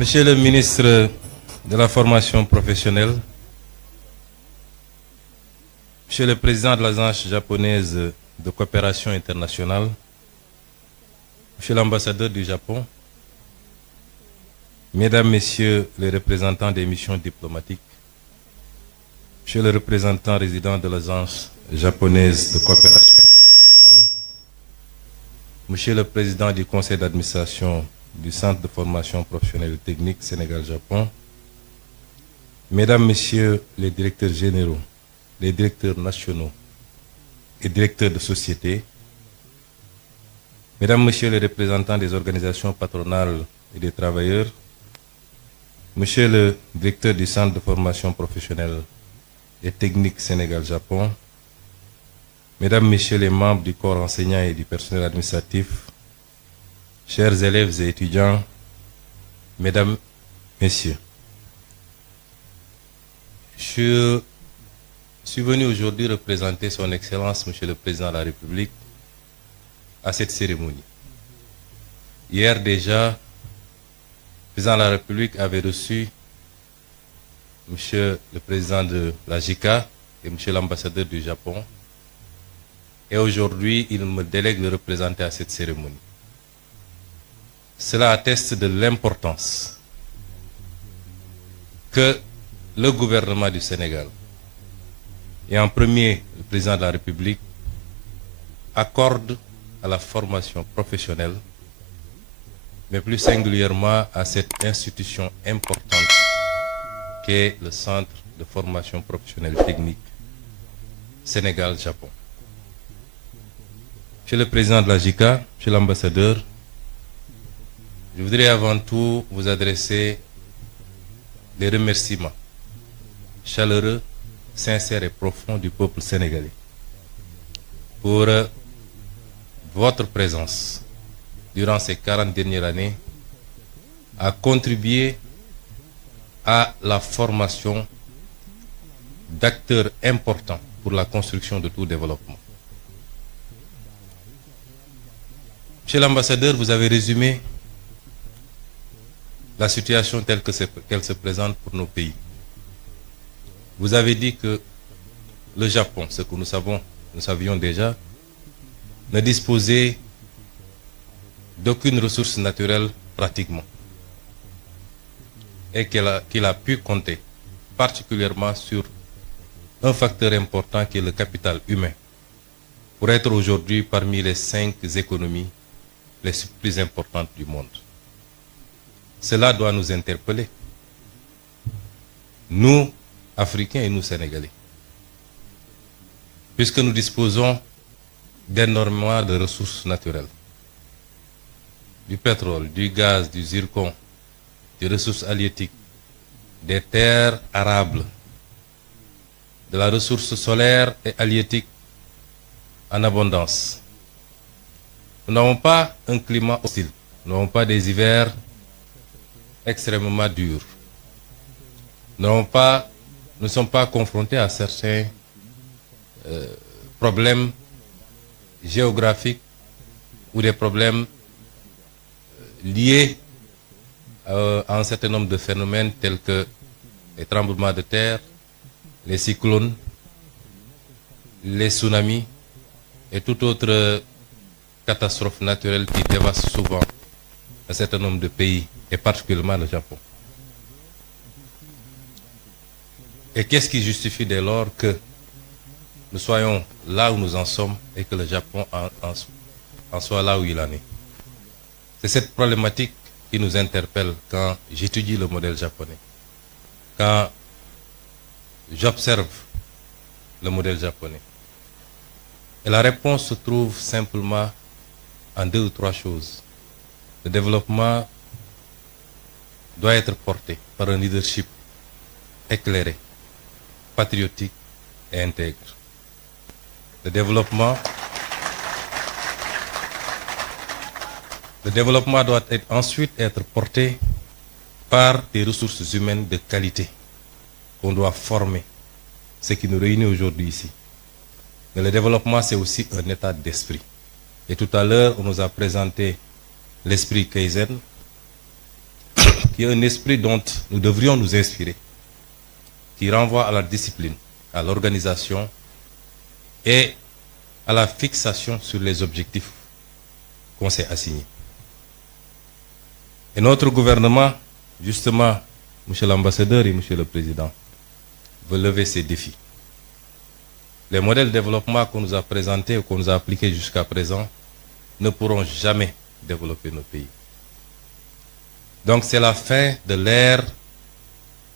Monsieur le ministre de la formation professionnelle, Monsieur le président de l'Agence japonaise de coopération internationale, Monsieur l'ambassadeur du Japon, Mesdames, Messieurs les représentants des missions diplomatiques, Monsieur le représentant résident de l'Agence japonaise de coopération internationale, Monsieur le président du conseil d'administration du Centre de formation professionnelle et technique Sénégal-Japon, Mesdames, Messieurs les directeurs généraux, les directeurs nationaux et directeurs de société, Mesdames, Messieurs les représentants des organisations patronales et des travailleurs, Monsieur le directeur du Centre de formation professionnelle et technique Sénégal-Japon, Mesdames, Messieurs les membres du corps enseignant et du personnel administratif, chers élèves et étudiants, Mesdames, Messieurs, je suis venu aujourd'hui représenter Son Excellence, Monsieur le Président de la République, à cette cérémonie. Hier déjà, le Président de la République avait reçu Monsieur le Président de la JICA et Monsieur l'ambassadeur du Japon. Et aujourd'hui, il me délègue de représenter à cette cérémonie. Cela atteste de l'importance que le gouvernement du Sénégal, et en premier le Président de la République, accorde à la formation professionnelle, mais plus singulièrement à cette institution importante qu'est le Centre de formation professionnelle technique Sénégal-Japon. Monsieur le Président de la JICA, Monsieur l'ambassadeur, je voudrais avant tout vous adresser les remerciements chaleureux, sincères et profonds du peuple sénégalais pour votre présence durant ces 40 dernières années à contribuer à la formation d'acteurs importants pour la construction de tout développement. Monsieur l'ambassadeur, vous avez résumé la situation telle qu'elle se présente pour nos pays. Vous avez dit que le Japon, ce que nous savions déjà, ne disposait d'aucune ressource naturelle pratiquement, et qu'il a pu compter particulièrement sur un facteur important qui est le capital humain, pour être aujourd'hui parmi les 5 économies les plus importantes du monde. Cela doit nous interpeller, nous, Africains et nous, Sénégalais, puisque nous disposons d'énormément de ressources naturelles, du pétrole, du gaz, du zircon, des ressources halieutiques, des terres arables, de la ressource solaire et halieutique en abondance. Nous n'avons pas un climat hostile, nous n'avons pas des hivers extrêmement durs. Nous ne sommes pas confrontés à certains problèmes géographiques ou des problèmes liés à un certain nombre de phénomènes tels que les tremblements de terre, les cyclones, les tsunamis et toute autre catastrophe naturelle qui dévaste souvent un certain nombre de pays, et particulièrement le Japon. Et qu'est-ce qui justifie dès lors que nous soyons là où nous en sommes et que le Japon en soit là où il en est? C'est cette problématique qui nous interpelle quand j'étudie le modèle japonais, quand j'observe le modèle japonais. Et la réponse se trouve simplement en 2 ou 3 choses. Le développement doit être porté par un leadership éclairé, patriotique et intègre. Le développement doit ensuite être porté par des ressources humaines de qualité qu'on doit former, ce qui nous réunit aujourd'hui ici. Mais le développement, c'est aussi un état d'esprit. Et tout à l'heure, on nous a présenté l'esprit Kaizen, qui est un esprit dont nous devrions nous inspirer, qui renvoie à la discipline, à l'organisation et à la fixation sur les objectifs qu'on s'est assignés. Et notre gouvernement, justement, Monsieur l'ambassadeur et Monsieur le Président, veut lever ces défis. Les modèles de développement qu'on nous a présentés ou qu'on nous a appliqués jusqu'à présent ne pourront jamais développer nos pays. Donc c'est la fin de l'ère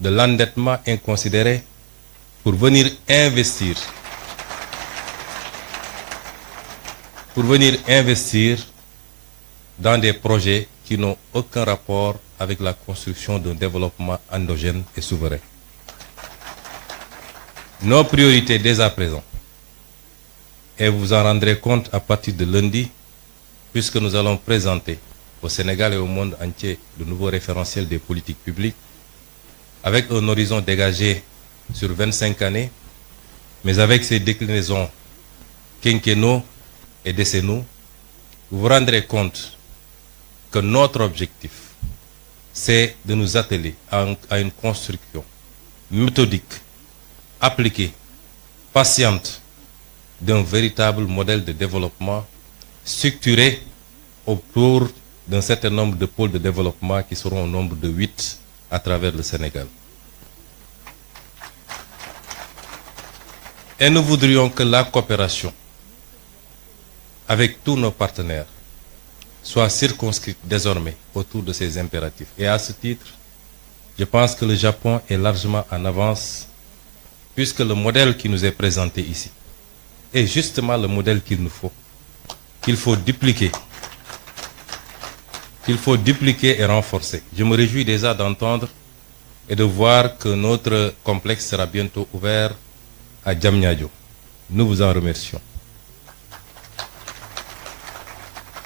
de l'endettement inconsidéré pour venir investir dans des projets qui n'ont aucun rapport avec la construction d'un développement endogène et souverain. Nos priorités dès à présent, et vous en rendrez compte à partir de lundi, puisque nous allons présenter au Sénégal et au monde entier de nouveaux référentiels des politiques publiques, avec un horizon dégagé sur 25 années, mais avec ses déclinaisons quinquennaux et décennaux, vous vous rendrez compte que notre objectif, c'est de nous atteler à une construction méthodique, appliquée, patiente, d'un véritable modèle de développement structuré autour d'un certain nombre de pôles de développement qui seront au nombre de 8 à travers le Sénégal. Et nous voudrions que la coopération avec tous nos partenaires soit circonscrite désormais autour de ces impératifs. Et à ce titre, je pense que le Japon est largement en avance, puisque le modèle qui nous est présenté ici est justement le modèle qu'il nous faut, qu'il faut dupliquer et renforcer. Je me réjouis déjà d'entendre et de voir que notre complexe sera bientôt ouvert à Diamniadio. Nous vous en remercions.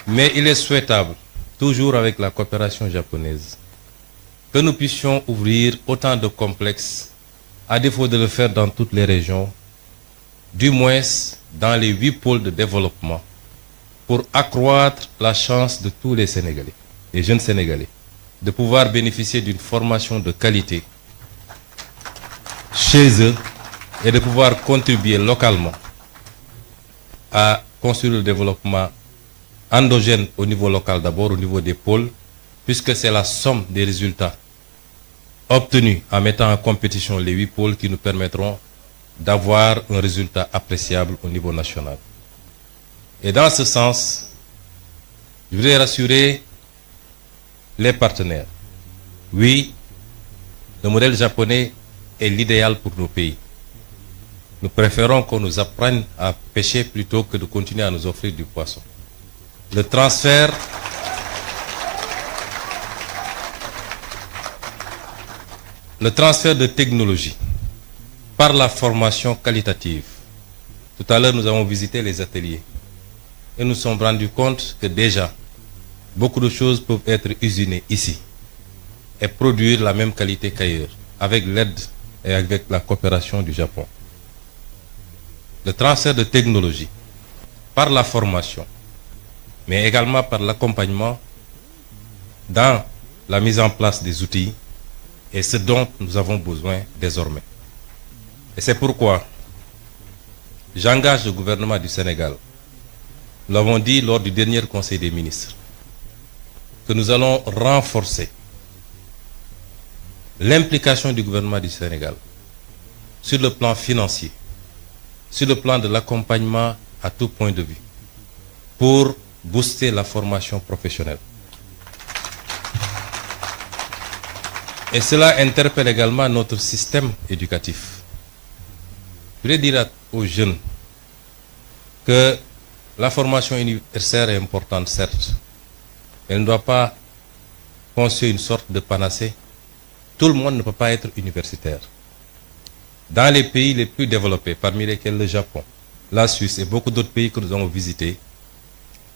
Mais il est souhaitable, toujours avec la coopération japonaise, que nous puissions ouvrir autant de complexes, à défaut de le faire dans toutes les régions, du moins dans les 8 pôles de développement, pour accroître la chance de tous les Sénégalais, les jeunes Sénégalais, de pouvoir bénéficier d'une formation de qualité chez eux et de pouvoir contribuer localement à construire le développement endogène au niveau local, d'abord au niveau des pôles, puisque c'est la somme des résultats obtenus en mettant en compétition les 8 pôles qui nous permettront d'avoir un résultat appréciable au niveau national. Et dans ce sens, je voudrais rassurer les partenaires. Oui, le modèle japonais est l'idéal pour nos pays. Nous préférons qu'on nous apprenne à pêcher plutôt que de continuer à nous offrir du poisson. Le transfert de technologie par la formation qualitative. Tout à l'heure, nous avons visité les ateliers et nous nous sommes rendus compte que déjà, beaucoup de choses peuvent être usinées ici et produire la même qualité qu'ailleurs, avec l'aide et avec la coopération du Japon. Le transfert de technologie par la formation, mais également par l'accompagnement dans la mise en place des outils, est ce dont nous avons besoin désormais. Et c'est pourquoi j'engage le gouvernement du Sénégal, nous l'avons dit lors du dernier Conseil des ministres, que nous allons renforcer l'implication du gouvernement du Sénégal sur le plan financier, sur le plan de l'accompagnement à tout point de vue, pour booster la formation professionnelle. Et cela interpelle également notre système éducatif. Je voulais dire aux jeunes que la formation universitaire est importante, certes, mais elle ne doit pas construire une sorte de panacée. Tout le monde ne peut pas être universitaire. Dans les pays les plus développés, parmi lesquels le Japon, la Suisse et beaucoup d'autres pays que nous avons visités,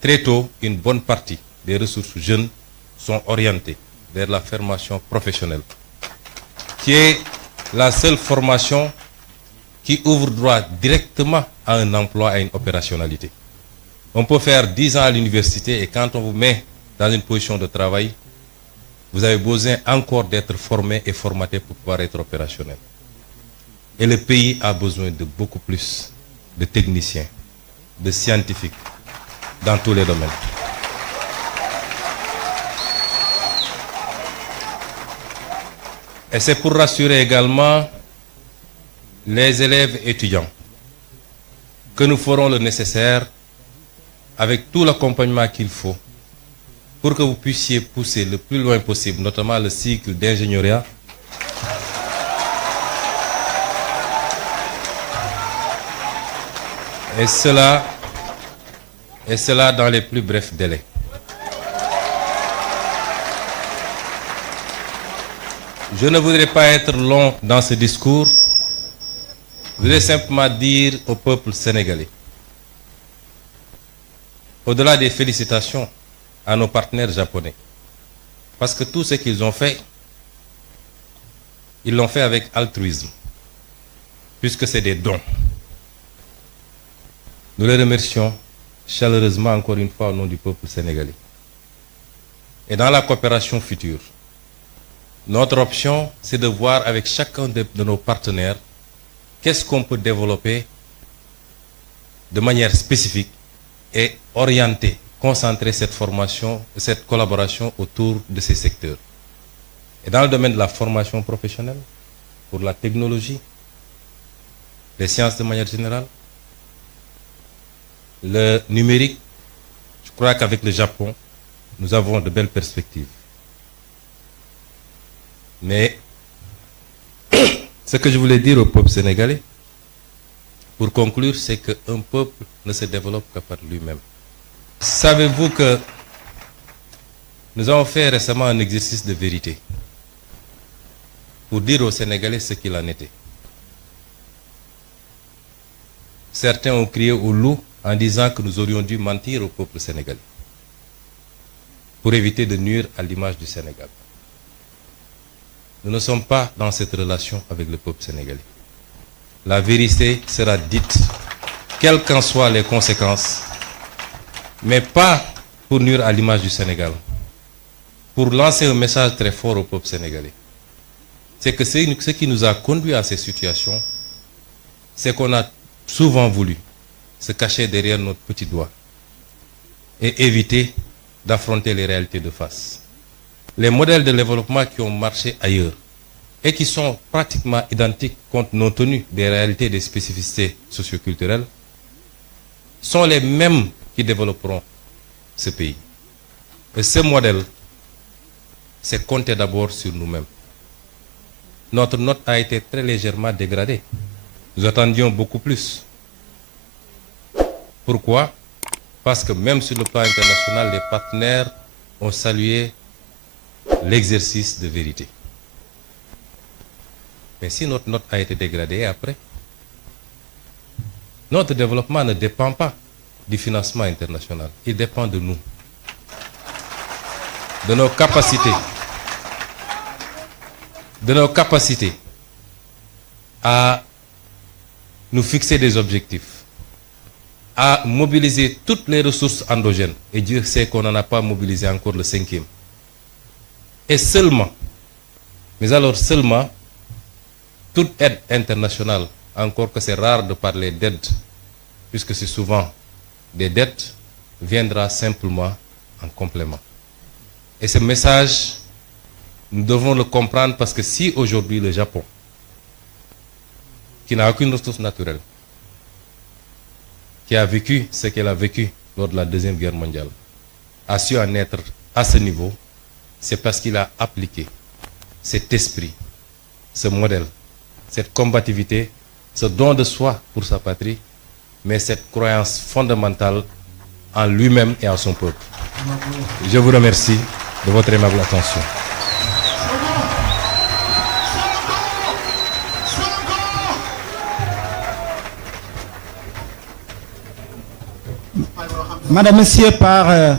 très tôt, une bonne partie des ressources jeunes sont orientées vers la formation professionnelle, qui est la seule formation qui ouvre droit directement à un emploi, à une opérationnalité. On peut faire 10 ans à l'université et quand on vous met dans une position de travail, vous avez besoin encore d'être formé et formaté pour pouvoir être opérationnel. Et le pays a besoin de beaucoup plus de techniciens, de scientifiques, dans tous les domaines. Et c'est pour rassurer également les élèves étudiants que nous ferons le nécessaire avec tout l'accompagnement qu'il faut pour que vous puissiez pousser le plus loin possible, notamment le cycle d'ingénierie, et cela dans les plus brefs délais. Je ne voudrais pas être long dans ce discours. Je voudrais simplement dire au peuple sénégalais, au-delà des félicitations à nos partenaires japonais, parce que tout ce qu'ils ont fait, ils l'ont fait avec altruisme, puisque c'est des dons. Nous les remercions chaleureusement encore une fois au nom du peuple sénégalais. Et dans la coopération future, notre option, c'est de voir avec chacun de nos partenaires qu'est-ce qu'on peut développer de manière spécifique et orienter, concentrer cette formation, cette collaboration autour de ces secteurs. Et dans le domaine de la formation professionnelle, pour la technologie, les sciences de manière générale, le numérique, je crois qu'avec le Japon, nous avons de belles perspectives. Mais ce que je voulais dire au peuple sénégalais, pour conclure, c'est qu'un peuple ne se développe que par lui-même. Savez-vous que nous avons fait récemment un exercice de vérité pour dire aux Sénégalais ce qu'il en était. Certains ont crié au loup en disant que nous aurions dû mentir au peuple sénégalais pour éviter de nuire à l'image du Sénégal. Nous ne sommes pas dans cette relation avec le peuple sénégalais. La vérité sera dite, quelles qu'en soient les conséquences, mais pas pour nuire à l'image du Sénégal, pour lancer un message très fort au peuple sénégalais. C'est que ce qui nous a conduit à ces situations, c'est qu'on a souvent voulu se cacher derrière notre petit doigt et éviter d'affronter les réalités de face. Les modèles de développement qui ont marché ailleurs et qui sont pratiquement identiques compte tenu des réalités et des spécificités socioculturelles sont les mêmes qui développeront ce pays. Et ce modèle, c'est compter d'abord sur nous-mêmes. Notre note a été très légèrement dégradée. Nous attendions beaucoup plus. Pourquoi? Parce que même sur le plan international, les partenaires ont salué l'exercice de vérité. Mais si notre note a été dégradée après, notre développement ne dépend pas du financement international. Il dépend de nous, de nos capacités à nous fixer des objectifs, à mobiliser toutes les ressources endogènes. Et Dieu sait qu'on n'en a pas mobilisé encore le 5e. Et seulement, mais alors seulement, toute aide internationale, encore que c'est rare de parler d'aide, puisque c'est souvent des dettes, viendra simplement en complément. Et ce message, nous devons le comprendre parce que si aujourd'hui le Japon, qui n'a aucune ressource naturelle, qui a vécu ce qu'elle a vécu lors de la Deuxième Guerre mondiale, a su en être à ce niveau, c'est parce qu'il a appliqué cet esprit, ce modèle, cette combativité, ce don de soi pour sa patrie, mais cette croyance fondamentale en lui-même et en son peuple. Je vous remercie de votre aimable attention. Madame, Monsieur, par